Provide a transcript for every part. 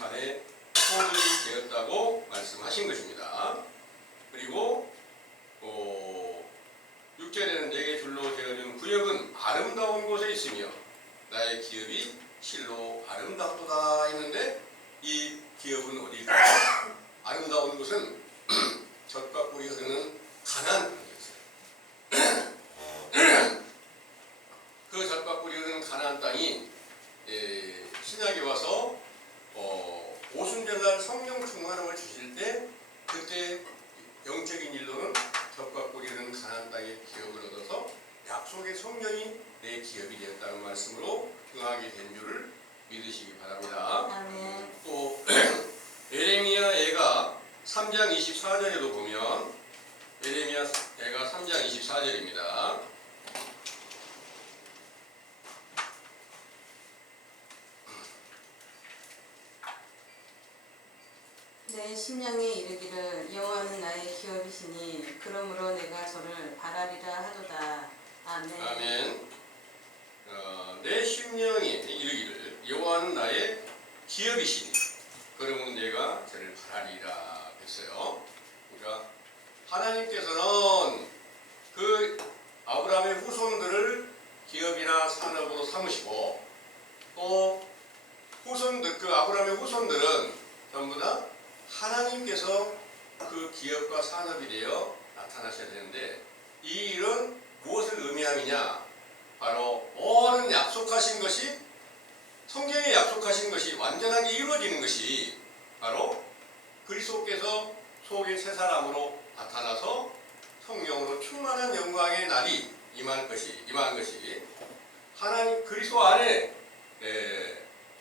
산의 소들이 되었다고 말씀하신 것입니다. 그리고 6절에는 내게 줄로 되어준 구역은 아름다운 곳에 있으며 나의 기업이 실로 아름답도다 했는데, 이 기업은 어디일까요? 아름다운 곳은 젖과 꿀이 흐르는 가나안 땅이었어요. 그 젖과 꿀이 흐르는 가나안 땅이 신약에 와서 오순절날 성령 충만함을 주실 때, 그때 영적인 일로는 젖과 꿀이 흐르는 가나안 땅의 기업을 얻어서 약속의 성령이 내 기업이 되었다는 말씀으로 등하게 된 줄을 믿으시기 바랍니다. 아멘. 또 에레미야 애가 3장 24절에도 보면, 에레미야 애가 3장 24절입니다. 내 심령에 이르기를 여호와는 나의 기업이시니 그러므로 내가 저를 바라리라 하도다. 아멘. 아멘. 내 심령에 이르기를 여호와는 나의 기업이시니 그러므로 내가 저를 바라리라 했어요. 그러니까 하나님께서는 그 아브라함의 후손들을 기업이나 산업으로 삼으시고, 또 후손들, 그 아브라함의 후손들은 전부 다 하나님께서 그 기업과 산업이 되어 나타나셔야 되는데, 이 일은 무엇을 의미하느냐? 바로 모든 약속하신 것이, 성경에 약속하신 것이 완전하게 이루어지는 것이 바로 그리스도께서 속의 새 사람으로 나타나서 성령으로 충만한 영광의 날이 임한 것이 하나님 그리스도 안에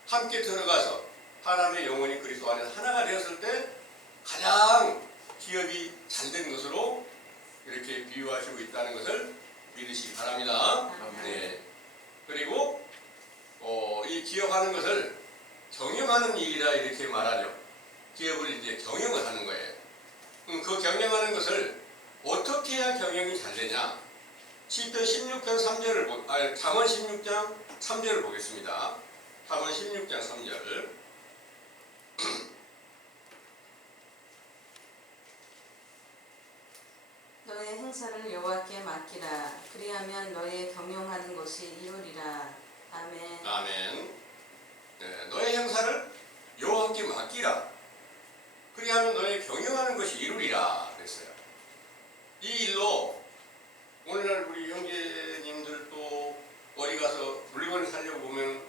함께 들어가서 사람의 영혼이 그리스도 안에 하나가 되었을 때 가장 기업이 잘된 것으로 이렇게 비유하시고 있다는 것을 믿으시기 바랍니다. 네. 그리고 이 기업하는 것을 경영하는 일이라 이렇게 말하죠. 기업을 이제 경영을 하는 거예요. 그 경영하는 것을 어떻게 해야 경영이 잘 되냐? 시편 16편 3절을 잠언 16장 3절을 보겠습니다. 잠언 16장 3절. 너의 행사를 여호와께 맡기라. 그리하면 너의 경영하는 것이 이루리라. 아멘. 아멘. 네, 너의 행사를 여호와께 맡기라. 그리하면 너의 경영하는 것이 이루리라 그랬어요. 이 일로 오늘날 우리 형제님들도 어디 가서 물건을 사려고 보면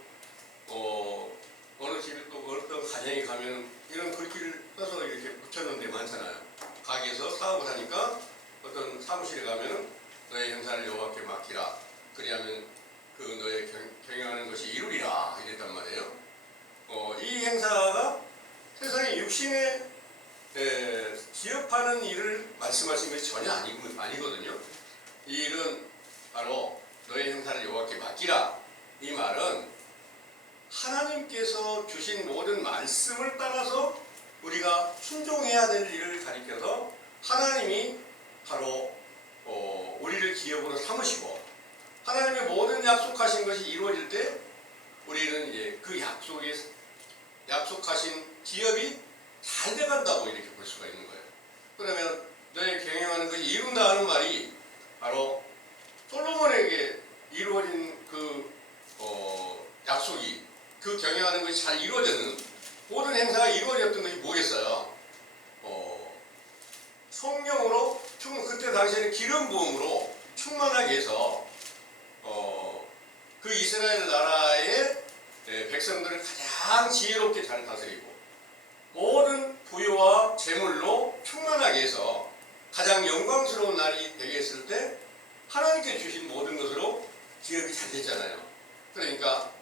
어느 집에 또 어떤 가정에 가면 이런 글귀를 써서 이렇게 붙여놓은 데 많잖아요. 가게에서 사업을 하니까 어떤 사무실에 가면 너의 행사를 여호와께 맡기라. 그리하면 그 너의 경영하는 것이 이루리라 이랬단 말이에요. 이 행사가 세상의 육신에 기업하는 일을 말씀하신 것이 전혀 아니거든요. 이 일은 바로 너의 행사를 여호와께 맡기라. 이 말은 하나님께서 주신 모든 말씀을 따라서 우리가 순종해야 될 일을 가리켜서 하나님이 바로 우리를 기업으로 삼으시고, 하나님의 모든 약속하신 것이 이루어질 때 우리는 이제 그 약속하신 기업이 잘 돼간다고 이렇게 볼 수가 있는 거예요. 그러면 너의 경영하는 것이 이룬다 하는 말이 바로 솔로몬에게 이루어진 그 약속이, 그 경영하는 것이 잘 이루어졌는 모든 행사가 이루어졌던 것이 뭐겠어요? 성령으로 그때 당시에는 기름 부음으로 충만하게 해서 그 이스라엘 나라의 백성들을 가장 지혜롭게 잘 다스리고 모든 부여와 재물로 충만하게 해서 가장 영광스러운 날이 되게 했을 때 하나님께 주신 모든 것으로 기업이 잘 됐잖아요. 그러니까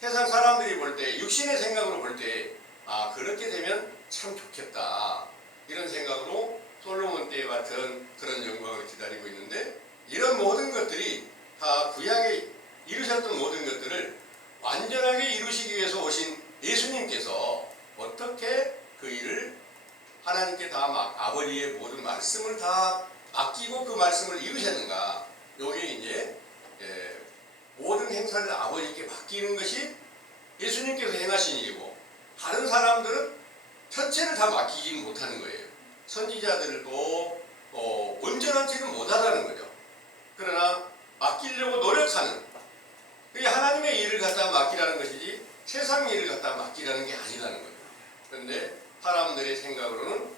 세상 사람들이 볼 때, 육신의 생각으로 볼 때, 아, 그렇게 되면 참 좋겠다, 이런 생각으로 솔로몬 때 같은 그런 영광을 기다리고 있는데, 이런 모든 것들이 다 구약에 이루셨던 모든 것들을 완전하게 이루시기 위해서 오신 예수님께서 어떻게 그 일을 하나님께 다 아버지의 모든 말씀을 다 맡기고 그 말씀을 이루셨는가? 요게 이제 모든 행사를 아버지께 맡기는 것이 예수님께서 행하신 일이고, 다른 사람들 전체를 다 맡기지는 못하는 거예요. 선지자들도 온전한지는 못하다는 거죠. 그러나 맡기려고 노력하는, 그게 하나님의 일을 갖다 맡기라는 것이지 세상 일을 갖다 맡기라는 게 아니라는 거예요. 그런데 사람들의 생각으로는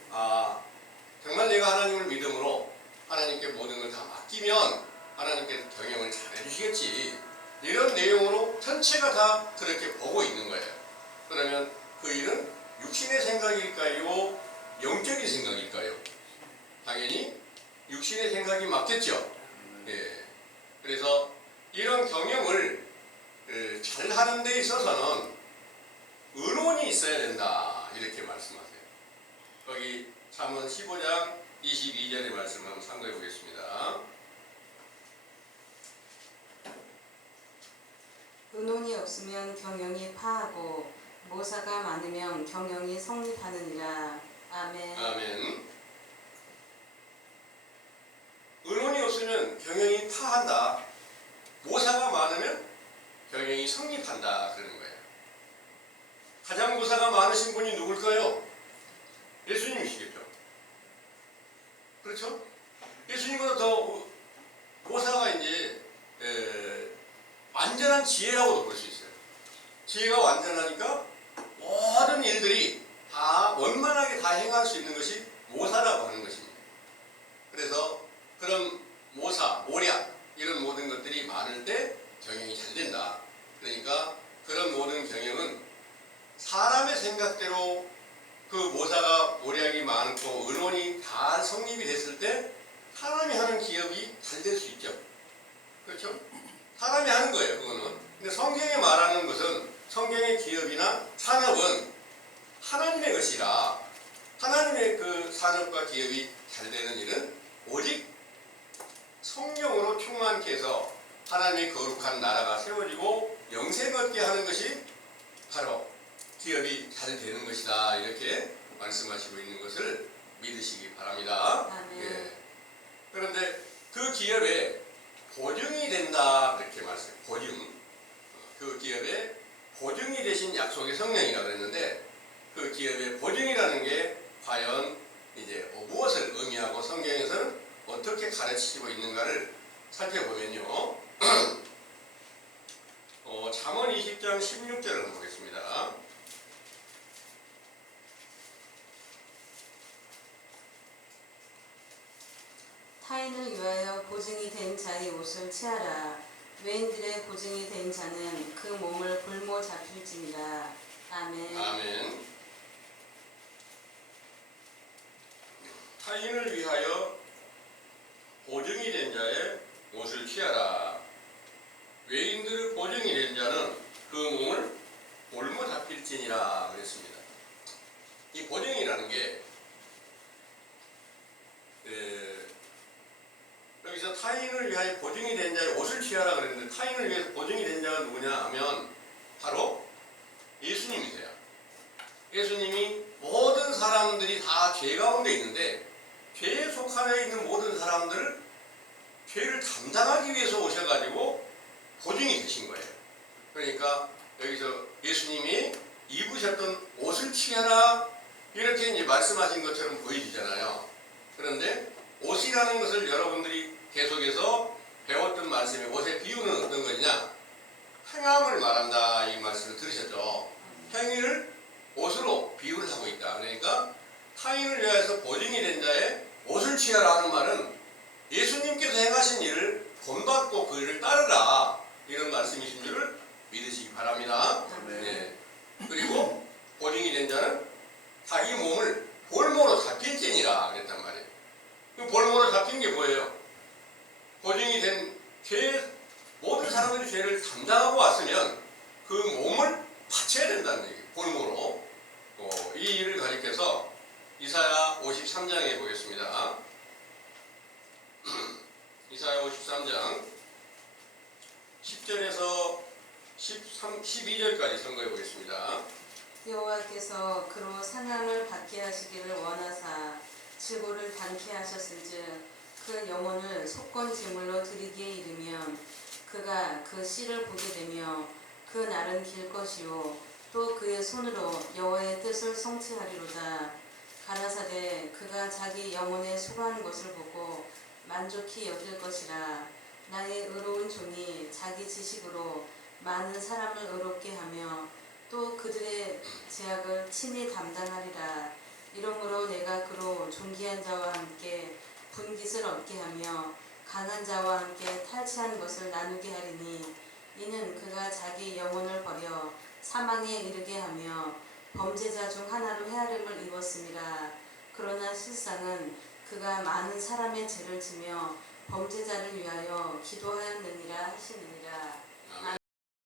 정말 내가 하나님을 믿음으로 하나님께 모든 걸 다 맡기면 하나님께서 경영을 잘 해주시겠지, 이런 내용으로 전체가 다 그렇게 보고 있는 거예요. 그러면 그 일은 육신의 생각일까요? 영적인 생각일까요? 당연히 육신의 생각이 맞겠죠. 예. 그래서 이런 경영을 잘 하는 데 있어서는 의논이 있어야 된다, 이렇게 말씀하세요. 거기 잠언 15장 22절의 말씀 한번 참고해 보겠습니다. 의논이 없으면 경영이 파하고 모사가 많으면 경영이 성립하느니라. 아멘. 아멘. 의논이 없으면 경영이 파한다. 모사가 많으면 경영이 성립한다, 그러는 거예요. 가장 모사가 많으신 분이 누굴까요? 예수님이시겠죠. 그렇죠? 예수님보다 더 모사가 이제 완전한 지혜라고도 볼 수 있어요. 지혜가 완전하니까 모든 일들이 다 원만하게 다 행할 수 있는 것이 모사라고 하는 것입니다. 그래서 그런 모사, 모략, 이런 모든 것들이 많을 때 경영이 잘 된다. 그러니까 그런 모든 경영은 사람의 생각대로 그 모사가 모략이 많고 의논이 다 성립이 됐을 때 사람이 하는 기업이 잘 될 수 있죠. 그렇죠? 사람이 하는 거예요, 그거는. 근데 성경에 말하는 것은, 성경의 기업이나 산업은 하나님의 것이라, 하나님의 그 산업과 기업이 잘 되는 일은 오직 성령으로 충만케 해서 하나님의 거룩한 나라가 세워지고 영생 얻게 하는 것이 바로 기업이 잘 되는 것이다, 이렇게 말씀하시고 있는 것을 믿으시기 바랍니다. 예. 그런데 그 기업에 보증이 된다, 그렇게 말씀해요. 보증. 그 기업에 보증이 되신 약속의 성령이라고 그랬는데, 그 기업의 보증이라는 게 과연 이제 무엇을 의미하고 성경에서는 어떻게 가르치고 있는가를 살펴보면요. 잠언 20장 16절을 한번 보겠습니다. 타인을 위하여 보증이 된 자의 옷을 취하라. 외인들의 보증이 된 자는 그 몸을 굶어 잡힐지니라. 아멘. 아멘. 타인을 위하여 보증이 된 자의 옷을 취하라. 외인들의 보증이 된 자는 그 몸을 굶어 잡힐지니라 그랬습니다. 이 보증이라는 게 여기서 타인을 위하여 보증이 된 자의 옷을 취하라 그랬는데, 타인을 위해서 보증이 된 자가 누구냐 하면 바로 예수님이세요. 예수님이 모든 사람들이 다 죄 가운데 있는데 죄에 속하여 있는 모든 사람들을 죄를 담당하기 위해서 오셔가지고 보증이 되신 거예요. 그러니까 여기서 예수님이 입으셨던 옷을 취하라, 이렇게 이제 말씀하신 것처럼 보여지잖아요. 그런데 옷이라는 것을 여러분들이 계속해서 배웠던 말씀에 옷의 비유는 어떤 거냐? 행함을 말한다, 이 말씀을 들으셨죠? 행위를 옷으로 비유를 하고 있다. 그러니까 타인을 위하여서 보증이 된 자의 옷을 취하라 하는 말은 예수님께서 행하신 일을 본받고 그 일을 따르라, 이런 말씀이신 줄을 믿으시기 바랍니다. 네. 그리고 보증이 된 자는 자기 몸을 볼모로 잡힐지니라 그랬단 말이에요. 그 볼모로 잡힌 게 뭐예요? 보증이 된 죄, 모든 사람들이 죄를 담당하고 왔으면 그 몸을 바쳐야 된다는 얘기예요. 볼모로. 이 일을 가리켜서 이사야 53장에 보겠습니다. 이사야 53장 10절에서 12절까지 선거해 보겠습니다. 여호와께서 그로 상함을 받게 하시기를 원하사 질고를 당케 하셨은즉 그 영혼을 속건 제물로 드리기에 이르면 그가 그 씨를 보게 되며 그 날은 길 것이요 또 그의 손으로 여호와의 뜻을 성취하리로다. 가라사대 그가 자기 영혼에 수고한 것을 보고 만족히 여길 것이라. 나의 의로운 종이 자기 지식으로 많은 사람을 의롭게 하며 또 그들의 죄악을 친히 담당하리라. 이러므로 내가 그로 존귀한 자와 함께 분깃을 얻게 하며 강한 자와 함께 탈취한 것을 나누게 하리니 이는 그가 자기 영혼을 버려 사망에 이르게 하며 범죄자 중 하나로 헤아림을 입었음이라. 그러나 실상은 그가 많은 사람의 죄를 지며 범죄자를 위하여 기도하였느니라 하시느니라.